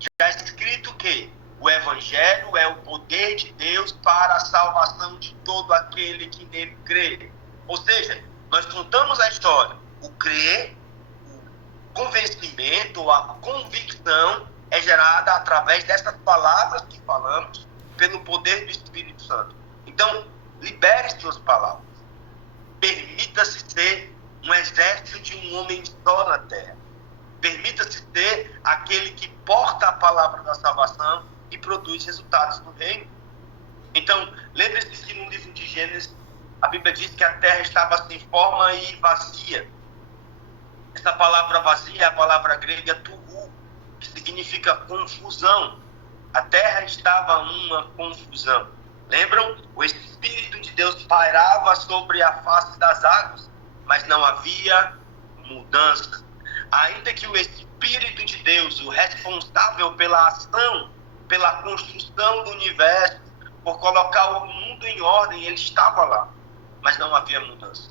Já é escrito que o Evangelho é o poder de Deus para a salvação de todo aquele que nele crê. Ou seja, nós contamos a história. O crer, o convencimento, a convicção é gerada através dessas palavras que falamos pelo poder do Espírito Santo. Então, libere suas palavras. Permita-se ser um exército de um homem só na terra. Permita-se ser aquele que porta a palavra da salvação e produz resultados no reino. Então, lembre-se que no livro de Gênesis, a Bíblia diz que a terra estava sem forma e vazia. Essa palavra vazia é a palavra grega tuhu, que significa confusão. A terra estava uma confusão. Lembram? O Espírito de Deus pairava sobre a face das águas, mas não havia mudança. Ainda que o Espírito de Deus, o responsável pela ação, pela construção do universo, por colocar o mundo em ordem, ele estava lá, mas não havia mudança.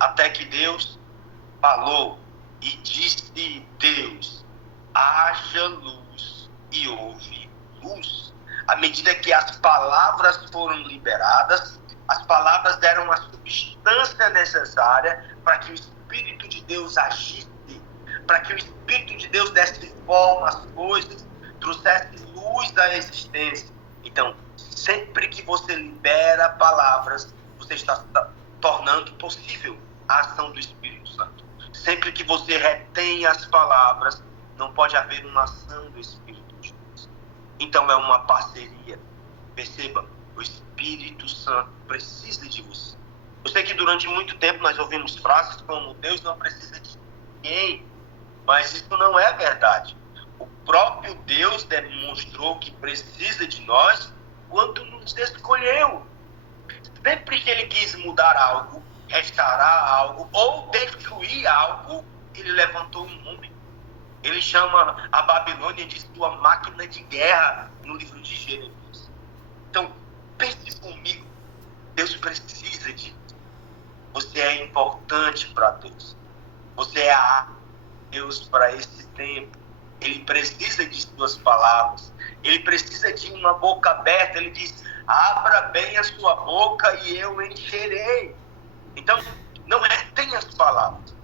Até que Deus falou e disse Deus, haja luz, e houve luz. À medida que as palavras foram liberadas, as palavras deram a substância necessária para que o Espírito de Deus agisse, para que o Espírito de Deus desse forma às coisas, trouxesse luz à existência. Então, sempre que você libera palavras, você está tornando possível a ação do Espírito Santo. Sempre que você retém as palavras, não pode haver uma ação do Espírito de Deus. Então, é uma parceria. Perceba, o Espírito Santo precisa de você. Eu sei que durante muito tempo nós ouvimos frases como Deus não precisa de ninguém, mas isso não é verdade. O próprio Deus demonstrou que precisa de nós quando nos escolheu. Sempre que ele quis mudar algo, restaurar algo ou destruir algo, ele levantou um homem. Ele chama a Babilônia de sua máquina de guerra no livro de Jeremias. Então, pense comigo, Deus precisa de você. Você é importante para Deus. Você é a Deus para esse tempo. Ele precisa de suas palavras. Ele precisa de uma boca aberta. Ele diz, abra bem a sua boca e eu encherei. Então, não retenha as palavras.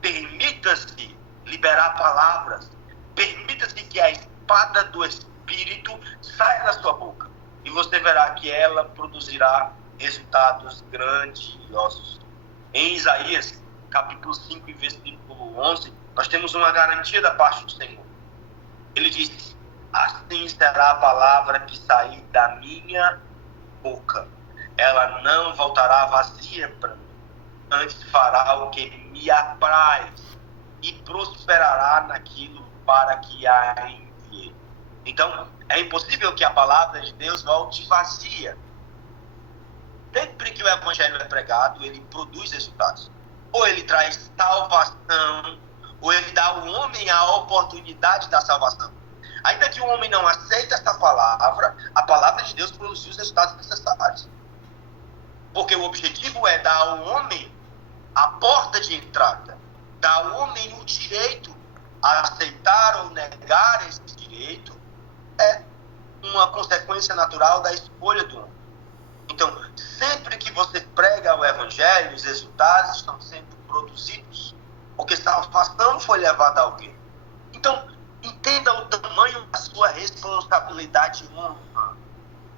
Permita-se liberar palavras. Permita-se que a espada do Espírito saia da sua boca. E você verá que ela produzirá resultados grandiosos. Em Isaías, capítulo 5, versículo 11, nós temos uma garantia da parte do Senhor. Ele diz, assim será a palavra que sair da minha boca. Ela não voltará vazia para mim. Antes fará o que me apraz e prosperará naquilo para que a enviei. Então, é impossível que a palavra de Deus volte vazia. Sempre que o Evangelho é pregado, ele produz resultados. Ou ele traz salvação, ou ele dá ao homem a oportunidade da salvação. Ainda que o homem não aceite essa palavra, a palavra de Deus produziu os resultados necessários. Porque o objetivo é dar ao homem a porta de entrada, dar ao homem o direito a aceitar ou negar esse direito, é uma consequência natural da escolha do homem. Então, sempre que você prega o Evangelho, os resultados estão sendo produzidos, porque salvação foi levada a alguém. Então, entenda o tamanho da sua responsabilidade humana.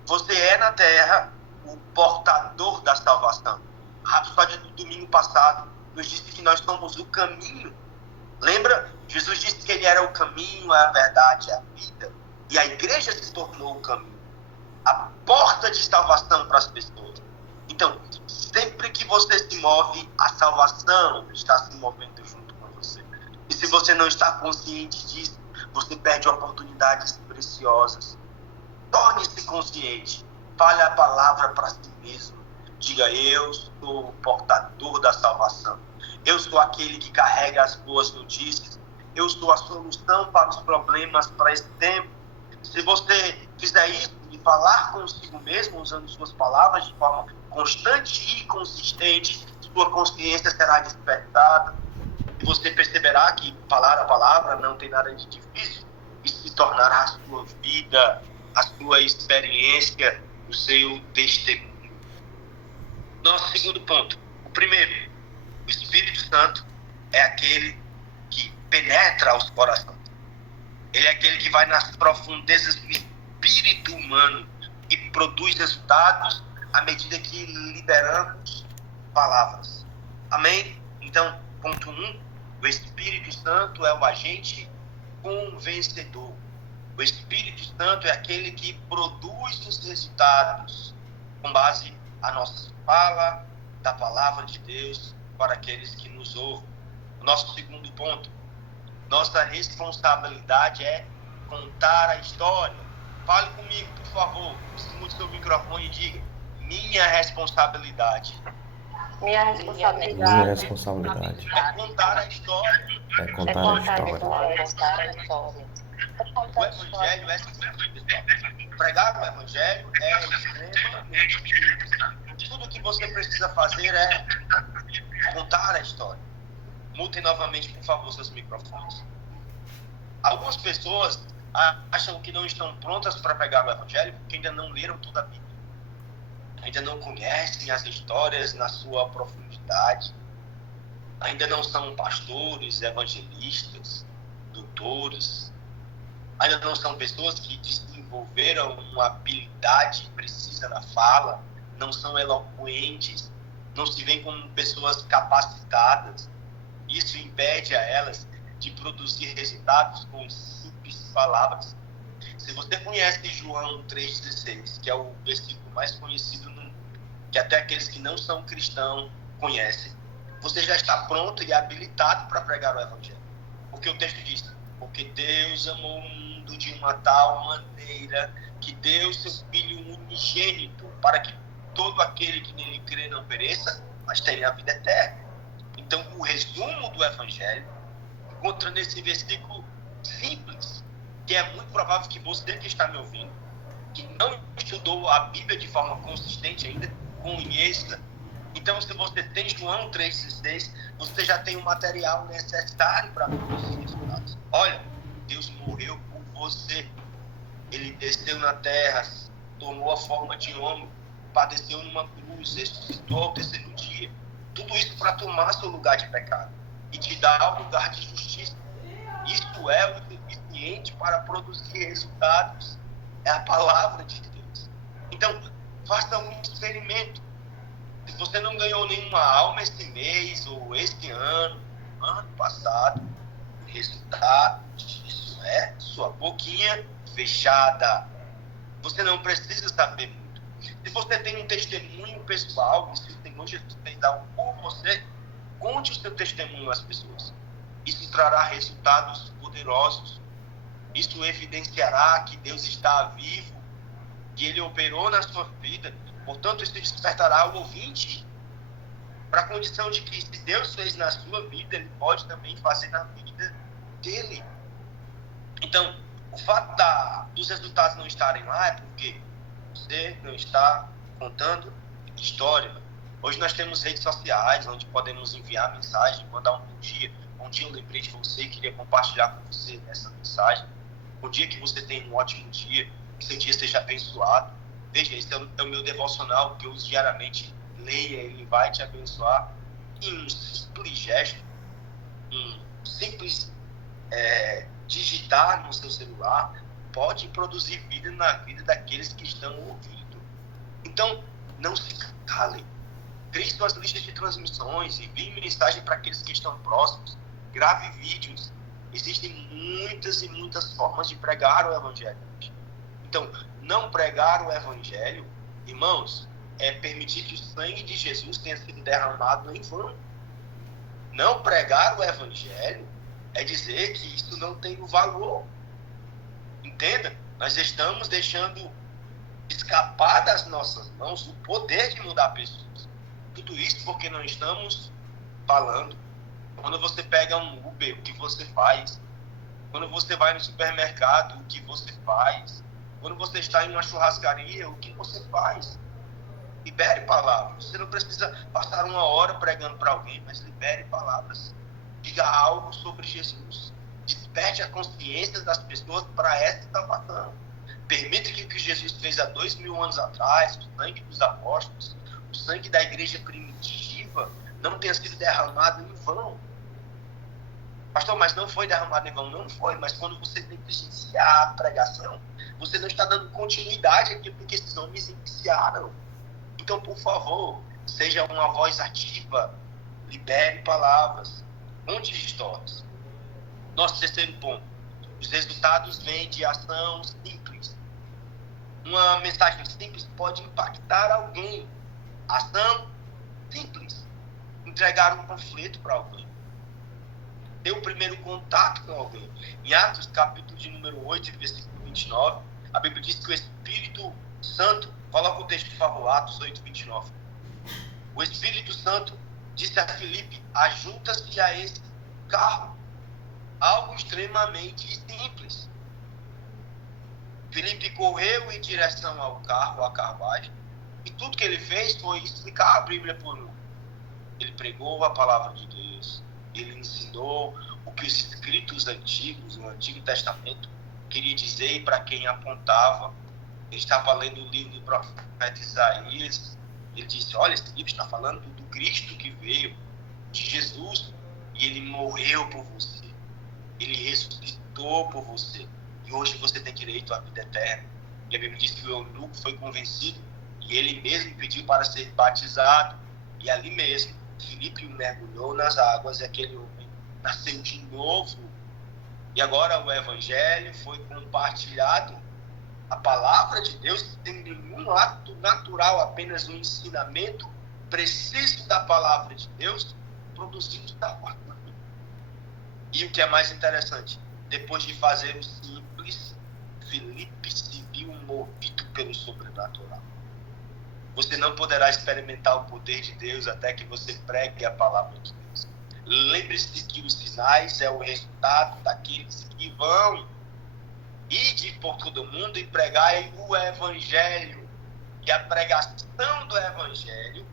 Você é na terra o portador da salvação. A Rapsódia do domingo passado nos disse que nós somos o caminho. Lembra? Jesus disse que ele era o caminho, a verdade, a vida. E a igreja se tornou o caminho. A porta de salvação para as pessoas. Então, sempre que você se move, a salvação está se movendo junto com você. E se você não está consciente disso, você perde oportunidades preciosas. Torne-se consciente. Fale a palavra para si mesmo. Diga, eu sou o portador da salvação. Eu sou aquele que carrega as boas notícias. Eu sou a solução para os problemas para esse tempo. Se você fizer isso e falar consigo mesmo, usando suas palavras de forma constante e consistente, sua consciência será despertada. E você perceberá que falar a palavra não tem nada de difícil. e se tornará a sua vida, a sua experiência, o seu testemunho. Nosso segundo ponto. O primeiro, o Espírito Santo é aquele que penetra os corações. Ele é aquele que vai nas profundezas do espírito humano e produz resultados à medida que liberamos palavras. Amém? Então, ponto 1, o Espírito Santo é o agente convencedor. O Espírito Santo é aquele que produz os resultados com base na nossa fala, da palavra de Deus para aqueles que nos ouvem. O nosso segundo ponto, nossa responsabilidade é contar a história. Fale comigo, por favor. Escute seu microfone e diga: minha responsabilidade. Minha responsabilidade. É contar a história. É contar a história. O Evangelho é simples, pessoal. Pregar o Evangelho é extremamente simples. Tudo que você precisa fazer é contar a história. Mutem novamente, por favor, seus microfones. Algumas pessoas acham que não estão prontas para pregar o Evangelho porque ainda não leram toda a Bíblia. Ainda não conhecem as histórias na sua profundidade. Ainda não são pastores, evangelistas, doutores. Ainda não são pessoas que desenvolveram uma habilidade precisa na fala. Não são eloquentes. Não se veem como pessoas capacitadas. Isso impede a elas de produzir resultados com simples palavras. Se você conhece João 3,16, que é o versículo mais conhecido no mundo, que até aqueles que não são cristãos conhecem, você já está pronto e habilitado para pregar o Evangelho. Porque o texto diz: porque Deus amou o mundo de uma tal maneira que deu seu Filho unigênito para que todo aquele que nele crê não pereça, mas tenha a vida eterna. Então, o resumo do Evangelho encontra nesse versículo simples, que é muito provável que você que está me ouvindo, que não estudou a Bíblia de forma consistente ainda, conheça. Então, se você tem João 3,16, você já tem o material necessário para produzir resultados. Olha, Deus morreu por você. Ele desceu na terra, tomou a forma de homem, padeceu numa cruz, ressuscitou ao terceiro dia. Tudo isso para tomar seu lugar de pecado e te dar um lugar de justiça. Isso é o suficiente para produzir resultados. É a palavra de Deus. Então, faça um experimento. Se você não ganhou nenhuma alma esse mês ou este ano passado, o resultado disso é sua boquinha fechada. Você não precisa saber muito. Se você tem um testemunho pessoal, se o Senhor Jesus fez algo por você, conte o seu testemunho às pessoas. Isso trará resultados poderosos. Isso evidenciará que Deus está vivo, que Ele operou na sua vida. Portanto, isso despertará o ouvinte para a condição de que, se Deus fez na sua vida, Ele pode também fazer na vida dele. Então, o fato dos resultados não estarem lá é porque você não está contando história. Hoje nós temos redes sociais, onde podemos enviar mensagem, mandar um bom dia. Bom dia, eu lembrei de você e queria compartilhar com você essa mensagem. Bom dia, que você tenha um ótimo dia, que seu dia seja abençoado. Veja, esse é o meu devocional que eu uso diariamente. Leia, ele vai te abençoar. E um simples gesto, um simples digitar no seu celular, pode produzir vida na vida daqueles que estão ouvindo. Então, não se calem. Crie suas listas de transmissões, envie mensagem para aqueles que estão próximos, grave vídeos. Existem muitas e muitas formas de pregar o Evangelho. Então, não pregar o Evangelho, irmãos, é permitir que o sangue de Jesus tenha sido derramado em vão. Não pregar o Evangelho é dizer que isso não tem o valor. Entenda? Nós estamos deixando escapar das nossas mãos o poder de mudar pessoas. Tudo isso porque não estamos falando. Quando você pega um Uber, o que você faz? Quando você vai no supermercado, o que você faz? Quando você está em uma churrascaria, o que você faz? Libere palavras. Você não precisa passar uma hora pregando para alguém, mas libere palavras. Diga algo sobre Jesus. Desperte a consciência das pessoas para essa salvação. Permita que o que Jesus fez há 2000 anos atrás, o sangue dos apóstolos, o sangue da igreja primitiva, não tenha sido derramado em vão. Pastor, mas não foi derramado em vão? Não foi, mas quando você negligenciar a pregação, você não está dando continuidade àquilo que esses homens iniciaram. Então, por favor, seja uma voz ativa, libere palavras, conte histórias. Nosso terceiro ponto, os resultados vêm de ação simples. Uma mensagem simples pode impactar alguém. Ação simples. Entregar um panfleto para alguém. Ter o primeiro contato com alguém. Em Atos, capítulo de número 8, versículo 29, a Bíblia diz que o Espírito Santo, coloca o texto por favor, Atos 8, 29. O Espírito Santo disse a Filipe, ajunta-se a esse carro. Algo extremamente simples. Filipe correu em direção ao carro, à carruagem, e tudo que ele fez foi explicar a Bíblia por um. Ele pregou a palavra de Deus, ele ensinou o que os escritos antigos, o Antigo Testamento, queria dizer para quem apontava. Ele estava lendo o livro do profeta Isaías, ele disse, olha, esse livro está falando do Cristo que veio, de Jesus, e ele morreu por você, ele ressuscitou por você, e hoje você tem direito à vida eterna. E a Bíblia diz que o eunuco foi convencido, e ele mesmo pediu para ser batizado, e ali mesmo, Filipe o mergulhou nas águas, e aquele homem nasceu de novo. E agora o Evangelho foi compartilhado, a palavra de Deus, sem nenhum ato natural, apenas um ensinamento preciso da palavra de Deus, produzido da forma. E o que é mais interessante, depois de fazer o simples, Filipe se viu movido pelo sobrenatural. Você não poderá experimentar o poder de Deus até que você pregue a palavra de Deus. Lembre-se que os sinais é o resultado daqueles que vão. Ide por todo mundo e pregai o Evangelho. E a pregação do Evangelho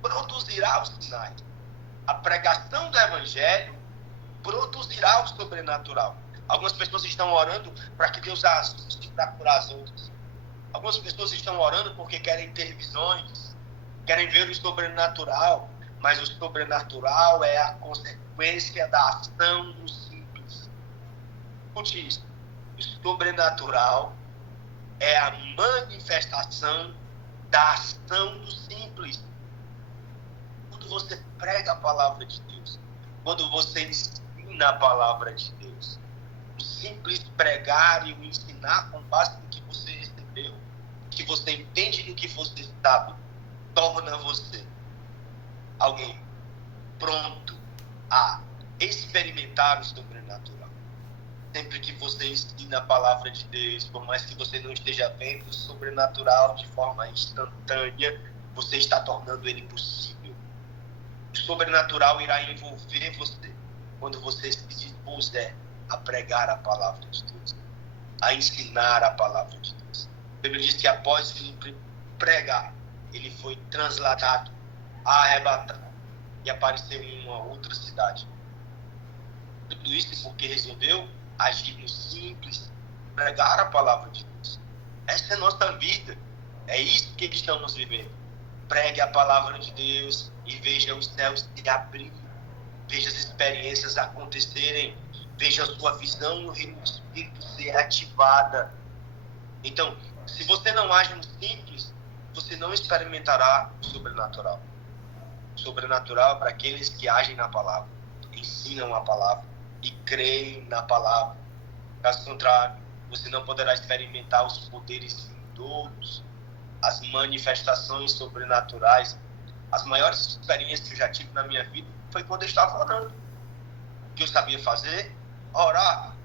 produzirá os sinais. A pregação do Evangelho produzirá o sobrenatural. Algumas pessoas estão orando para que Deus ajuste para curar as outras. Algumas pessoas estão orando porque querem ter visões, querem ver o sobrenatural, mas o sobrenatural é a consequência da ação do simples. Escute isso. O sobrenatural é a manifestação da ação do simples. Quando você prega a palavra de Deus, quando você ensina a palavra de Deus, o simples pregar e o ensinar com base no que você recebeu, que você entende do que você sabe, torna você alguém pronto a experimentar o sobrenatural. Sempre que você ensina a palavra de Deus, por mais que você não esteja vendo o sobrenatural de forma instantânea, você está tornando ele possível. O sobrenatural irá envolver você quando você se dispuser a pregar a palavra de Deus, a ensinar a palavra de Deus. A Bíblia diz que após Filipe pregar, ele foi transladado, arrebatado e apareceu em uma outra cidade. Tudo isso porque resolveu agir no simples, pregar a palavra de Deus. Essa é a nossa vida. É isso que estamos vivendo. Pregue a palavra de Deus e veja os céus se abrir. Veja as experiências acontecerem. Veja a sua visão no reino do Espírito ser ativada. Então, se você não age no simples, você não experimentará o sobrenatural. O sobrenatural é para aqueles que agem na palavra, ensinam a palavra e creem na palavra. Caso contrário, você não poderá experimentar os poderes vindouros, as manifestações sobrenaturais. As maiores experiências que eu já tive na minha vida foi quando eu estava orando. O que eu sabia fazer? Orar.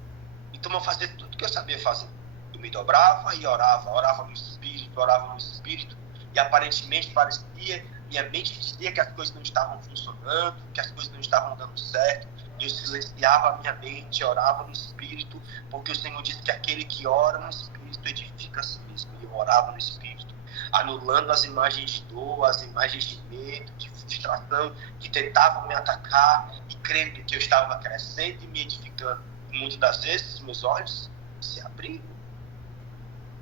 Então eu fazia tudo o que eu sabia fazer. Eu me dobrava e orava no Espírito, e aparentemente parecia, minha mente dizia que as coisas não estavam funcionando, que as coisas não estavam dando certo. Eu silenciava a minha mente, orava no Espírito, porque o Senhor disse que aquele que ora no Espírito edifica a si mesmo. E eu orava no Espírito, anulando as imagens de dor, as imagens de medo, de frustração, que tentavam me atacar, e crendo que eu estava crescendo e me edificando. muitas das vezes meus olhos se abriam.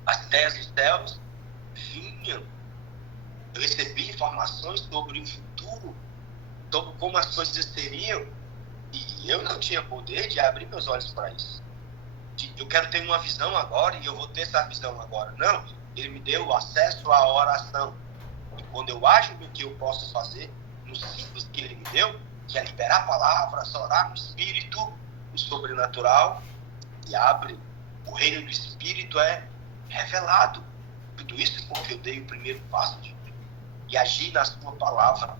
As ideias dos céus vinham. Eu recebi informações sobre o futuro, sobre como as coisas seriam, e eu não tinha poder de abrir meus olhos para isso. Eu quero ter uma visão agora e eu vou ter essa visão agora. Não, ele me deu acesso à oração. E quando eu acho o que eu posso fazer, no simples que ele me deu, que é liberar palavras, orar no Espírito, no sobrenatural, e abre. O reino do Espírito é revelado. Tudo isso porque eu dei o primeiro passo e agi na sua palavra.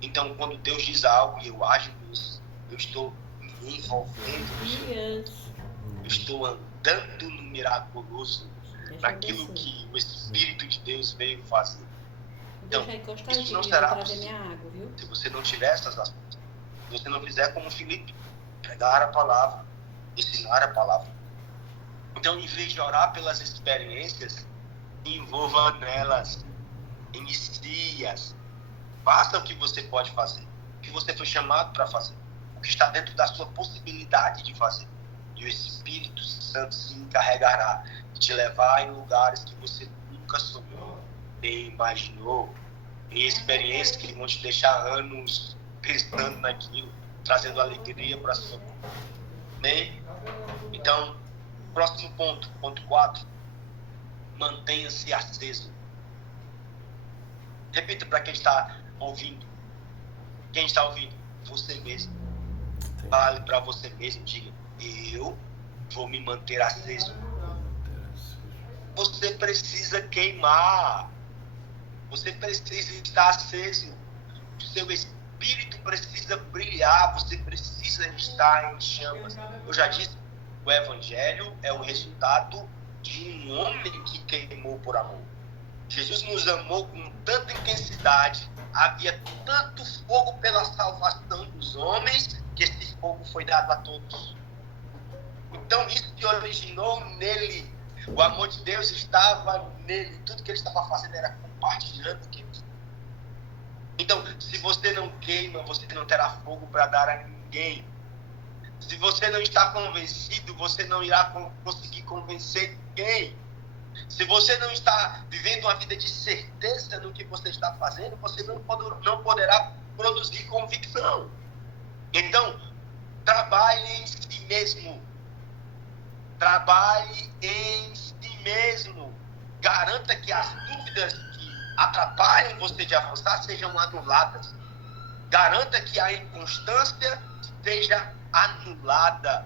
Então, quando Deus diz algo e eu ajo nisso, eu estou me envolvendo nisso. Eu estou andando no miraculoso, naquilo que o Espírito de Deus veio fazer. Então, isso não será possível se você não tiver essas ações. Se você não fizer como Filipe, pregar a palavra, ensinar a palavra. Então, em vez de orar pelas experiências, envolva nelas, inicie-as. Faça o que você pode fazer, o que você foi chamado para fazer, o que está dentro da sua possibilidade de fazer. E o Espírito Santo se encarregará de te levar em lugares que você nunca sonhou, nem imaginou, em experiências que vão te deixar anos pensando naquilo, trazendo alegria para a sua vida. Bem? Então, próximo ponto, ponto 4, mantenha-se aceso. Repita para quem está ouvindo. Quem está ouvindo? Você mesmo. Fale para você mesmo, diga: eu vou me manter aceso. Você precisa queimar. Você precisa estar aceso. O seu espírito precisa brilhar. Você precisa estar em chamas. Eu já disse, o Evangelho é o resultado de um homem que queimou por amor. Jesus nos amou com tanta intensidade, havia tanto fogo pela salvação dos homens, que esse fogo foi dado a todos. Então isso se originou nele. O amor de Deus estava nele. Tudo que ele estava fazendo era compartilhando o que ele tinha. Então, se você não queima, você não terá fogo para dar a ninguém. Se você não está convencido, você não irá conseguir convencer ninguém. Se você não está vivendo uma vida de certeza no que você está fazendo, você não poderá produzir convicção. Então, trabalhe em si mesmo. Trabalhe em si mesmo. Garanta que as dúvidas que atrapalhem você de avançar sejam anuladas. Garanta que a inconstância seja anulada.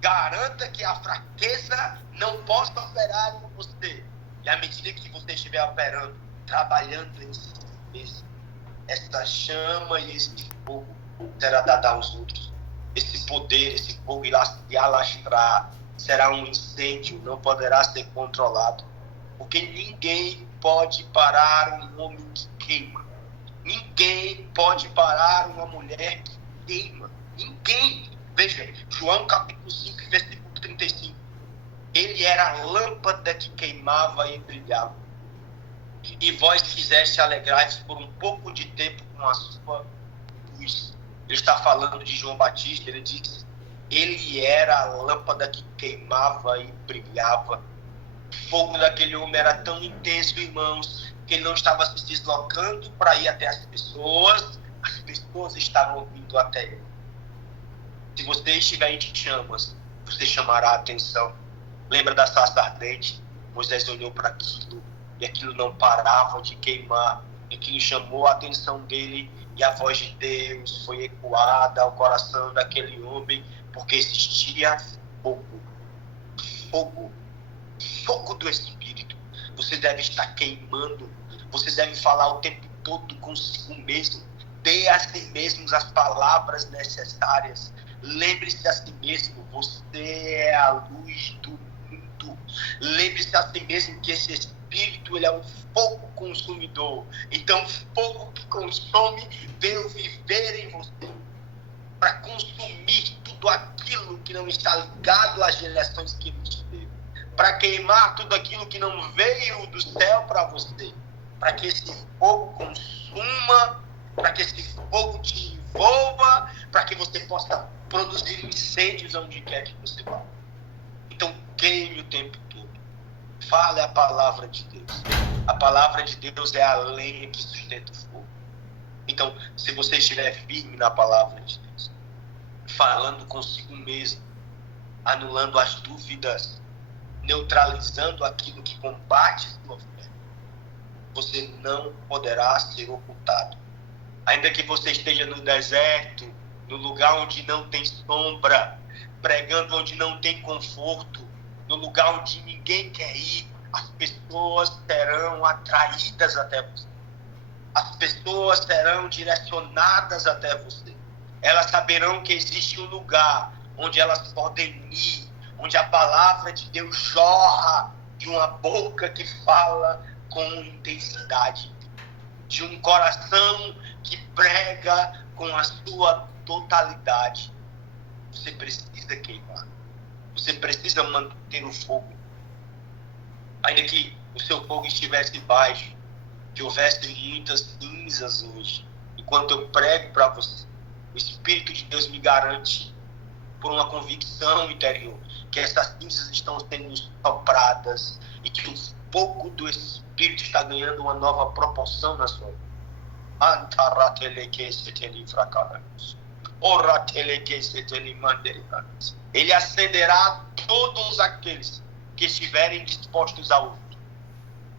Garanta que a fraqueza não possa operar em você. E à medida que você estiver operando, trabalhando em si mesmo, essa chama e esse fogo será dado aos outros. Esse poder, esse fogo irá se alastrar. Será um incêndio, não poderá ser controlado. Porque ninguém pode parar um homem que queima. Ninguém pode parar uma mulher que queima. Ninguém. Veja, João capítulo 5, versículo 35. Ele era a lâmpada que queimava e brilhava. E vós quiseste alegrar-vos por um pouco de tempo com a sua luz. Ele está falando de João Batista. Ele diz: ele era a lâmpada que queimava e brilhava. O fogo daquele homem era tão intenso, irmãos, que ele não estava se deslocando para ir até as pessoas estavam vindo até ele. Se você estiver em chamas, você chamará a atenção. Lembra da sarça ardente? Moisés olhou para aquilo e aquilo não parava de queimar. Aquilo chamou a atenção dele e a voz de Deus foi ecoada ao coração daquele homem, porque existia fogo do Espírito. Você deve estar queimando. Você deve falar o tempo todo consigo mesmo. Dê a si mesmo as palavras necessárias. Lembre-se a si mesmo, você é a luz do mundo. Lembre-se a si mesmo que esse Espírito, ele é um fogo consumidor. Então, fogo que consome veio viver em você para consumir tudo aquilo que não está ligado às direções que ele te deu, para queimar tudo aquilo que não veio do céu para você, para que esse fogo consuma, para que esse fogo te envolva, para que você possa produzir incêndios onde quer que você vá. Então, queime o tempo todo. Fale a palavra de Deus. A palavra de Deus é a lenha que sustenta o fogo. Então, se você estiver firme na palavra de Deus, falando consigo mesmo, anulando as dúvidas, neutralizando aquilo que combate sua fé, você não poderá ser ocultado. Ainda que você esteja no deserto, no lugar onde não tem sombra, pregando onde não tem conforto, no lugar onde ninguém quer ir, as pessoas serão atraídas até você. As pessoas serão direcionadas até você. Elas saberão que existe um lugar onde elas podem ir, onde a palavra de Deus jorra de uma boca que fala com intensidade, de um coração que prega com a sua totalidade. Você precisa queimar. Você precisa manter o fogo. Ainda que o seu fogo estivesse baixo, que houvesse muitas cinzas hoje, enquanto eu prego para você, o Espírito de Deus me garante, por uma convicção interior, que essas cinzas estão sendo sopradas e que o fogo do Espírito está ganhando uma nova proporção na sua vida. Ele acenderá todos aqueles que estiverem dispostos a ouvir.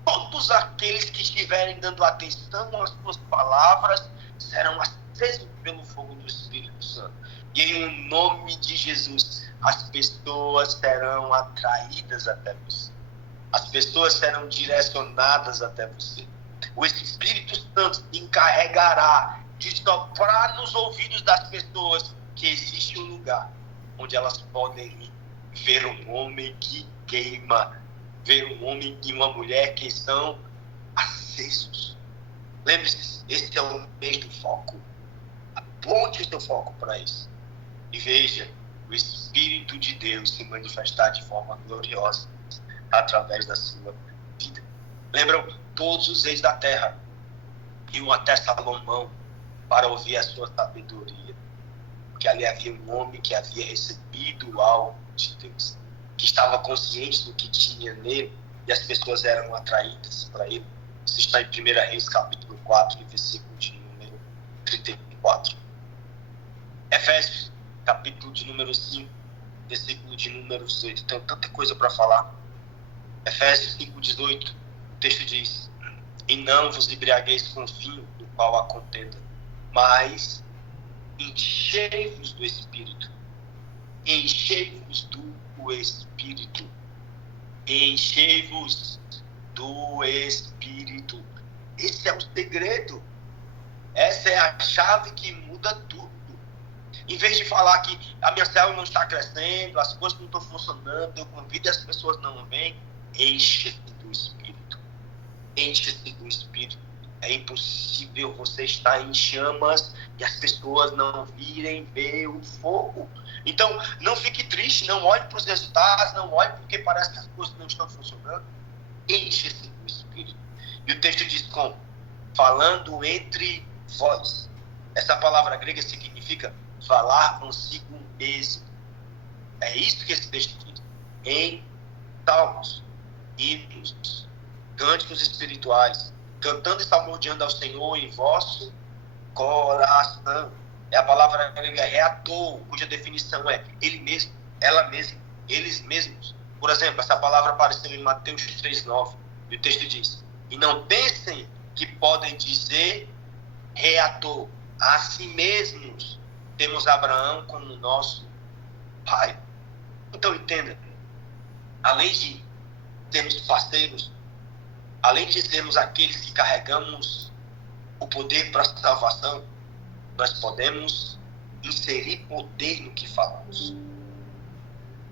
Todos aqueles que estiverem dando atenção às suas palavras serão acesos pelo fogo do Espírito Santo. E em nome de Jesus, as pessoas serão atraídas até você. As pessoas serão direcionadas até você. O Espírito Santo se encarregará de soprar nos ouvidos das pessoas que existe um lugar onde elas podem ir ver um homem que queima, ver um homem e uma mulher que estão acesos. Lembre-se, esse é o mês do foco. Aponte o seu foco para isso. E veja o Espírito de Deus se manifestar de forma gloriosa através da sua vida. Lembram? Todos os reis da terra iam até Salomão para ouvir a sua sabedoria. Porque ali havia um homem que havia recebido algo de Deus, que estava consciente do que tinha nele, e as pessoas eram atraídas para ele. Isso está em 1 Reis, capítulo 4, versículo de número 34. Efésios, capítulo de número 5, versículo de número 8. Tenho tanta coisa para falar. Efésios 5, 18, o texto diz: e não vos embriagueis com vinho, do qual há contenda, mas enchei-vos do Espírito. Enchei-vos do Espírito. Enchei-vos do Espírito. Esse é o segredo. Essa é a chave que muda tudo. Em vez de falar que a minha célula não está crescendo, as coisas não estão funcionando, eu convido e as pessoas não vêm, enche-se do Espírito. Enche-se do Espírito. É impossível você estar em chamas e as pessoas não virem ver o fogo. Então, não fique triste, não olhe para os resultados, não olhe porque parece que as coisas não estão funcionando. Enche-se do Espírito. E o texto diz como? Falando entre vós. Essa palavra grega significa falar consigo mesmo. É isso que esse texto diz. Em salmos, hinos, cânticos espirituais, cantando e salmodiando ao Senhor em vosso coração. É a palavra grega reator, cuja definição é ele mesmo, ela mesma, eles mesmos. Por exemplo, essa palavra apareceu em Mateus 3,9, e o texto diz: e não pensem que podem dizer reator, a si mesmos temos Abraão como nosso pai. Então entenda, além de termos parceiros, além de sermos aqueles que carregamos o poder para a salvação, nós podemos inserir poder no que falamos.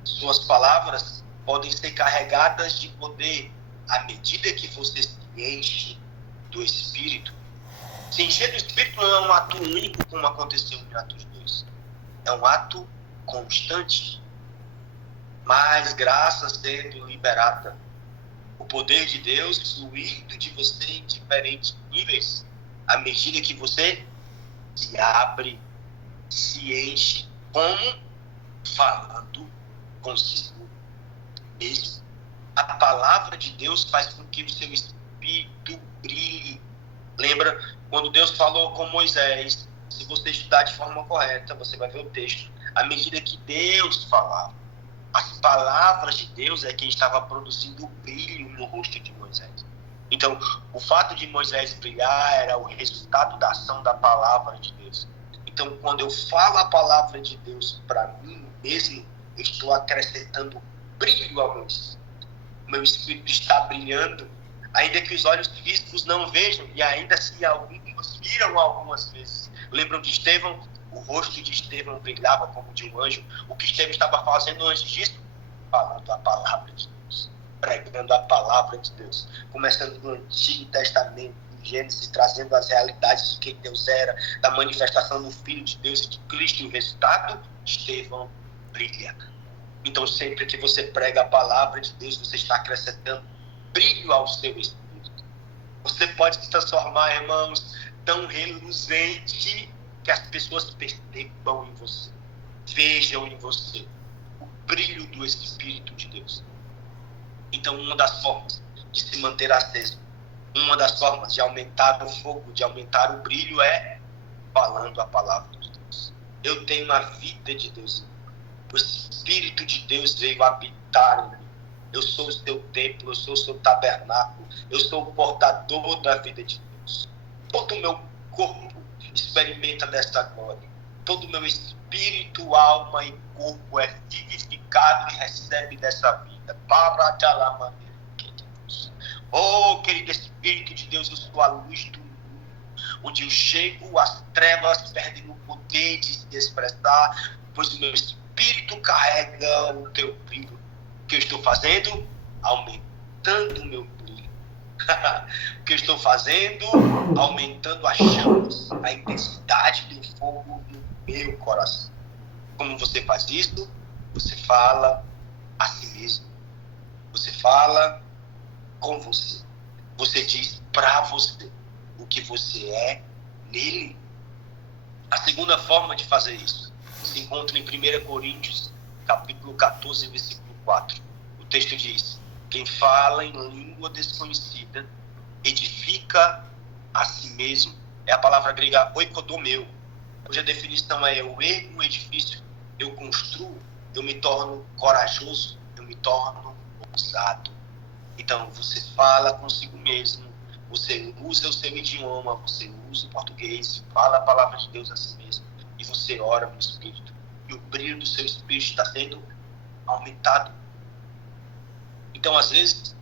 Suas palavras podem ser carregadas de poder à medida que você se enche do Espírito. Se encher do Espírito não é um ato único como aconteceu em Atos 2. É um ato constante. Mas graça sendo liberada, o poder de Deus fluindo de você em diferentes níveis, à medida que você se abre se enche como? Falando consigo mesmo. A palavra de Deus faz com que o seu espírito brilhe. Lembra quando Deus falou com Moisés? Se você estudar de forma correta, você vai ver o texto. À medida que Deus falava, as palavras de Deus é quem estava produzindo o brilho no rosto de Moisés. Então, o fato de Moisés brilhar era o resultado da ação da palavra de Deus. Então, quando eu falo a palavra de Deus para mim mesmo, eu estou acrescentando brilho ao meu espírito. O meu espírito está brilhando, ainda que os olhos físicos não vejam, e ainda se alguns viram algumas vezes. Lembram de Estevão? O rosto de Estevão brilhava como de um anjo. O que Estevão estava fazendo antes disso? Falando a palavra de Deus, pregando a palavra de Deus, começando no Antigo Testamento, em Gênesis, trazendo as realidades de quem Deus era, da manifestação do Filho de Deus e de Cristo, e o resultado, Estevão brilha. Então, sempre que você prega a palavra de Deus, você está acrescentando brilho ao seu espírito. Você pode se transformar, irmãos, tão reluzente que as pessoas percebam em você, vejam em você o brilho do Espírito de Deus. Então, uma das formas de se manter aceso, uma das formas de aumentar o fogo, de aumentar o brilho é falando a palavra de Deus. Eu tenho a vida de Deus. O Espírito de Deus veio habitar em mim. Eu sou o seu templo, eu sou o seu tabernáculo, eu sou o portador da vida de Deus. Todo o meu corpo experimenta dessa glória. Todo o meu espírito, alma e corpo é vivificado e recebe dessa vida. Oh, querido Espírito de Deus, eu sou a luz do mundo. Onde eu chego, as trevas perdem o poder de se expressar, pois o meu espírito carrega o teu brilho. O que eu estou fazendo? Aumentando o meu brilho. O que eu estou fazendo? Aumentando as chamas, a intensidade do fogo no meu coração. Como você faz isso? Você fala a si mesmo. Você fala com você. Você diz para você o que você é nele. A segunda forma de fazer isso se encontra em 1 Coríntios, capítulo 14, versículo 4. O texto diz: quem fala em língua desconhecida edifica a si mesmo. É a palavra grega oikodomeu, cuja definição é: eu ergo um edifício, eu construo, eu me torno corajoso, eu me torno ousado. Então, você fala consigo mesmo, você usa o seu idioma, você usa o português, fala a palavra de Deus a si mesmo, e você ora no Espírito, e o brilho do seu Espírito está sendo aumentado. Então, às vezes,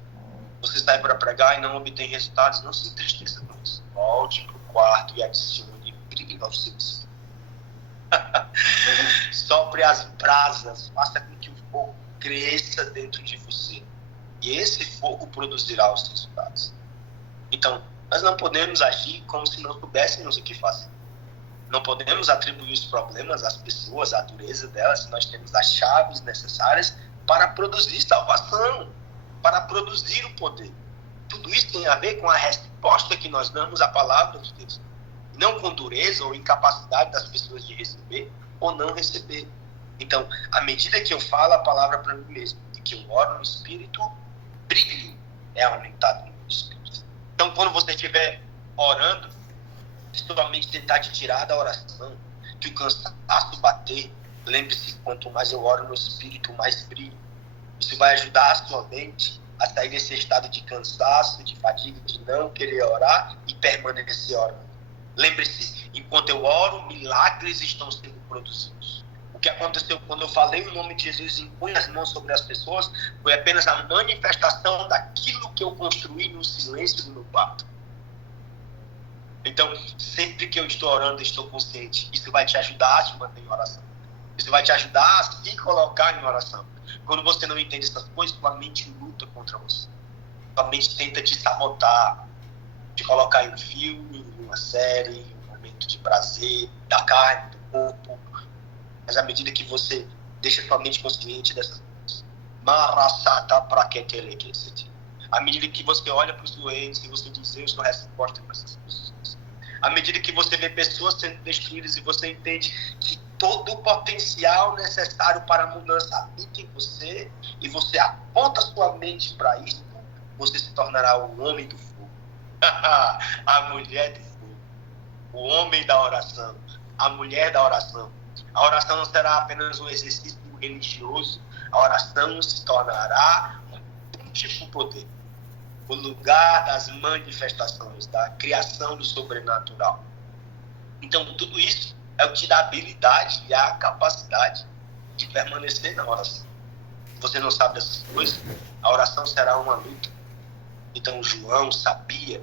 você sai para pregar e não obtém resultados, não se entristeça com isso. Volte para o quarto e adicione brilho ao seu Espírito. Sopre as brasas, faça com que o fogo cresça dentro de você. E esse fogo produzirá os resultados. Então, nós não podemos agir como se não soubéssemos o que fazer. Não podemos atribuir os problemas às pessoas, à dureza delas, se nós temos as chaves necessárias para produzir salvação, para produzir o poder. Tudo isso tem a ver com a resposta que nós damos à palavra de Deus. Não com dureza ou incapacidade das pessoas de receber ou não receber. Então, à medida que eu falo a palavra para mim mesmo e que eu oro no Espírito, brilho é aumentado no Espírito. Então, quando você estiver orando, somente tentar te tirar da oração, que o cansaço bater, lembre-se, quanto mais eu oro no Espírito, mais brilho. Isso vai ajudar a sua mente a sair desse estado de cansaço, de fadiga, de não querer orar e permanecer orando. Lembre-se, enquanto eu oro, milagres estão sendo produzidos. O que aconteceu quando eu falei o nome de Jesus e impus as mãos sobre as pessoas foi apenas a manifestação daquilo que eu construí no silêncio do meu quarto. Então, sempre que eu estou orando, eu estou consciente. Isso vai te ajudar a se manter em oração. Isso vai te ajudar a se colocar em oração. Quando você não entende essas coisas, sua mente luta contra você. Sua mente tenta te sabotar, te colocar em um filme, em uma série, em um momento de prazer, da carne, do corpo. Mas à medida que você deixa sua mente consciente dessas coisas, à medida que você olha para os doentes e você diz: eu sou resposta para essas pessoas. À medida que você vê pessoas sendo destruídas e você entende que todo o potencial necessário para a mudança habita em você e você aponta sua mente para isso, você se tornará o homem do fogo. A mulher do fogo. O homem da oração. A mulher da oração. A oração não será apenas um exercício religioso. A oração se tornará um tipo de poder. O lugar das manifestações, da criação do sobrenatural. Então, tudo isso é o que te dá a habilidade e a capacidade de permanecer na oração. Se você não sabe dessas coisas, a oração será uma luta. Então, João sabia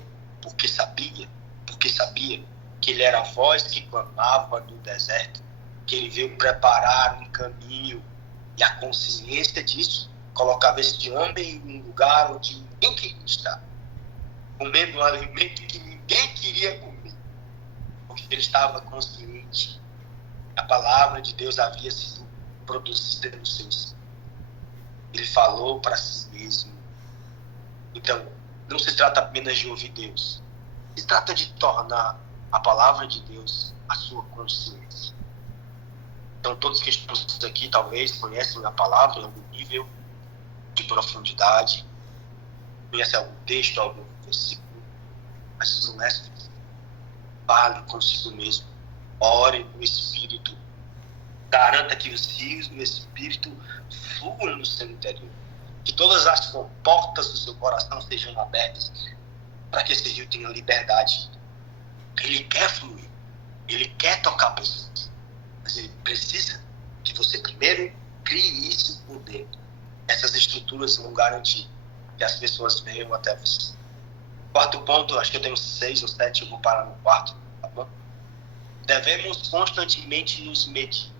que ele era a voz que clamava no deserto, que ele veio preparar um caminho, e a consciência disso colocava esse homem em um lugar onde ninguém queria estar, comendo um alimento que ninguém queria comer, porque ele estava consciente. A palavra de Deus havia sido produzida no seu ser. Ele falou para si mesmo. Então, não se trata apenas de ouvir Deus. Se trata de tornar a palavra de Deus a sua consciência. Então, todos que estamos aqui, talvez, conhecem a palavra em algum nível de profundidade, conhecem algum texto, algum versículo, mas isso não é suficiente. Fale consigo mesmo. Ore no Espírito. Garanta que os rios do Espírito fluam no seu interior. Que todas as portas do seu coração sejam abertas para que esse rio tenha liberdade. Ele quer fluir. Ele quer tocar pessoas. Mas ele precisa que você primeiro crie isso por dentro. Essas estruturas vão garantir que as pessoas venham até você. Quarto ponto, acho que eu tenho 6 ou 7, eu vou parar no quarto, tá bom? Devemos constantemente nos medir.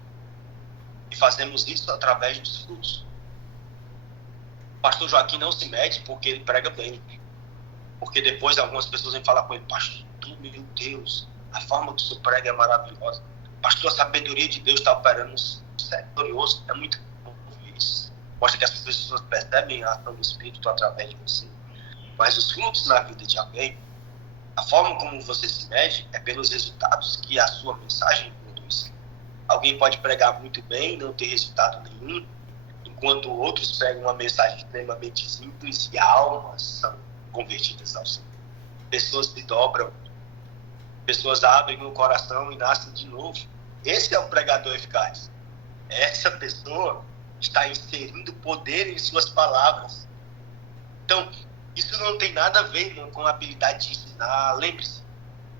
E fazemos isso através dos frutos. O pastor Joaquim não se mede porque ele prega bem. Porque depois algumas pessoas vêm falar com ele: pastor, meu Deus, a forma que o senhor prega é maravilhosa. Pastor, a sabedoria de Deus está operando no sério, glorioso. É muito bom isso. Mostra que as pessoas percebem a ação do Espírito através de você. Mas os frutos na vida de alguém, a forma como você se mede é pelos resultados que a sua mensagem produz. Alguém pode pregar muito bem e não ter resultado nenhum, enquanto outros pregam uma mensagem extremamente simples e almas são convertidas ao Senhor. Pessoas se dobram, pessoas abrem o coração e nascem de novo. Esse é o pregador eficaz. Essa pessoa está inserindo poder em suas palavras. Então, isso não tem nada a ver com a habilidade de ensinar. Lembre-se,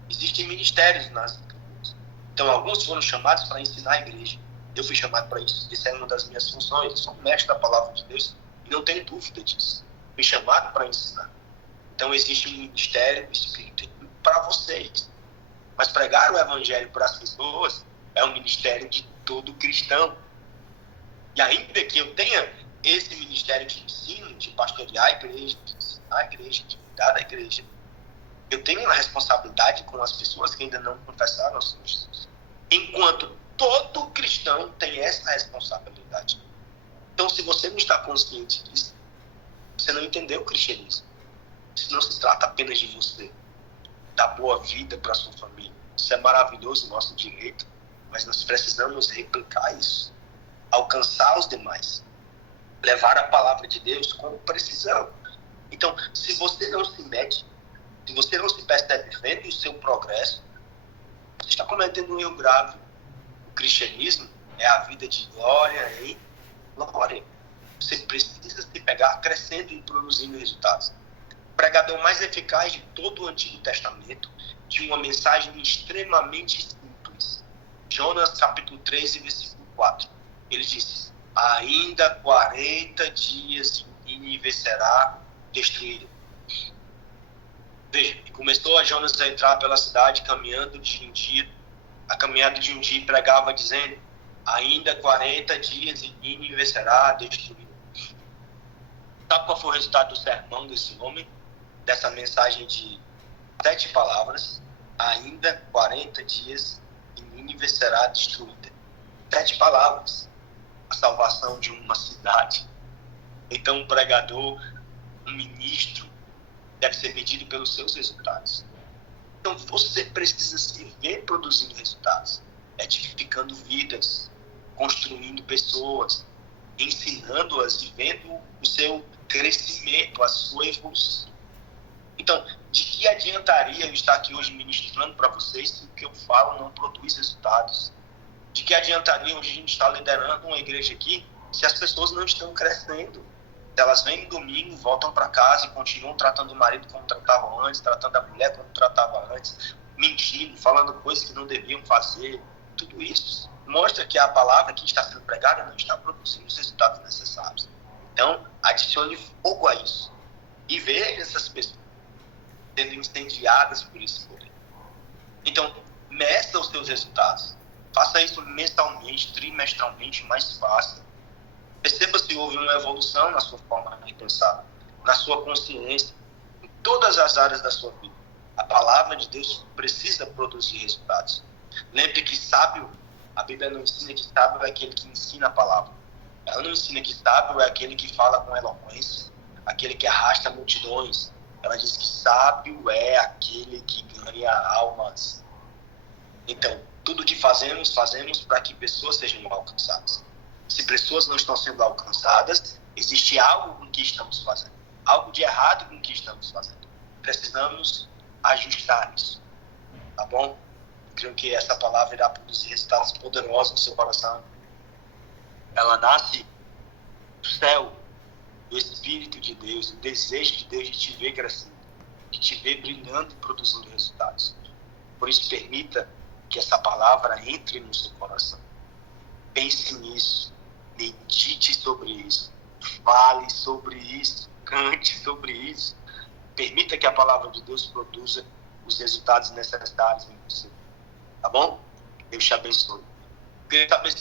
existem ministérios nas igrejas. Então, alguns foram chamados para ensinar a igreja. Eu fui chamado para isso. Isso é uma das minhas funções. Eu sou um mestre da palavra de Deus e não tenho dúvida disso. Fui chamado para ensinar. Então, existe um ministério espiritual para vocês. Mas pregar o evangelho para as pessoas é um ministério de todo cristão. E ainda que eu tenha esse ministério de ensino, de pastorear a igreja, de ensinar a igreja, de cuidar da igreja, eu tenho uma responsabilidade com as pessoas que ainda não confessaram aos Senhor Jesus. Enquanto todo cristão tem essa responsabilidade. Então, se você não está consciente disso, você não entendeu o cristianismo. Isso não se trata apenas de você, da boa vida para a sua família. Isso é maravilhoso, nosso direito, mas nós precisamos replicar isso, alcançar os demais, levar a palavra de Deus com precisão. Então, se você não se mede, se você não se percebe vendo o seu progresso, você está cometendo um erro grave. O cristianismo é a vida de glória em glória. Você precisa se pegar crescendo e produzindo resultados. O pregador mais eficaz de todo o Antigo Testamento tinha uma mensagem extremamente simples. Jonas capítulo 13, versículo 4. Ele disse: ainda 40 dias e Nínive será destruída. Veja, e começou a Jonas a entrar pela cidade caminhando de um dia. A caminhada de um dia pregava dizendo: ainda 40 dias e Nínive será destruída. Sabe qual foi o resultado do sermão desse homem? Dessa mensagem de 7 palavras: ainda 40 dias e Nínive será destruída. 7 palavras. A salvação de uma cidade. Então, um pregador, um ministro, deve ser medido pelos seus resultados. Então você precisa se ver produzindo resultados, edificando vidas, construindo pessoas, ensinando-as e vendo o seu crescimento, a sua evolução. Então, de que adiantaria eu estar aqui hoje ministrando para vocês se o que eu falo não produz resultados? De que adiantaria hoje a gente estar liderando uma igreja aqui se as pessoas não estão crescendo? Elas vêm no domingo, voltam para casa e continuam tratando o marido como tratavam antes, tratando a mulher como tratavam antes, mentindo, falando coisas que não deviam fazer. Tudo isso mostra que a palavra que está sendo pregada não está produzindo os resultados necessários. Então, adicione fogo a isso. E veja essas pessoas sendo incendiadas por esse poder. Então, meça os seus resultados. Faça isso mensalmente, trimestralmente, mais fácil. Perceba se houve uma evolução na sua forma de pensar, na sua consciência, em todas as áreas da sua vida. A palavra de Deus precisa produzir resultados. Lembre que sábio, a Bíblia não ensina que sábio é aquele que ensina a palavra. Ela não ensina que sábio é aquele que fala com eloquência, aquele que arrasta multidões. Ela diz que sábio é aquele que ganha almas. Então, tudo que fazemos para que pessoas sejam alcançadas. Se pessoas não estão sendo alcançadas, existe algo com que estamos fazendo. Algo de errado com que estamos fazendo. Precisamos ajustar isso. Tá bom? Creio que essa palavra irá produzir resultados poderosos no seu coração. Ela nasce do céu, do Espírito de Deus, do desejo de Deus de te ver crescendo, de te ver brilhando e produzindo resultados. Por isso, permita que essa palavra entre no seu coração. Pense nisso, medite sobre isso, fale sobre isso, cante sobre isso. Permita que a palavra de Deus produza os resultados necessários em você. Tá bom? Deus te abençoe. Deus te abençoe.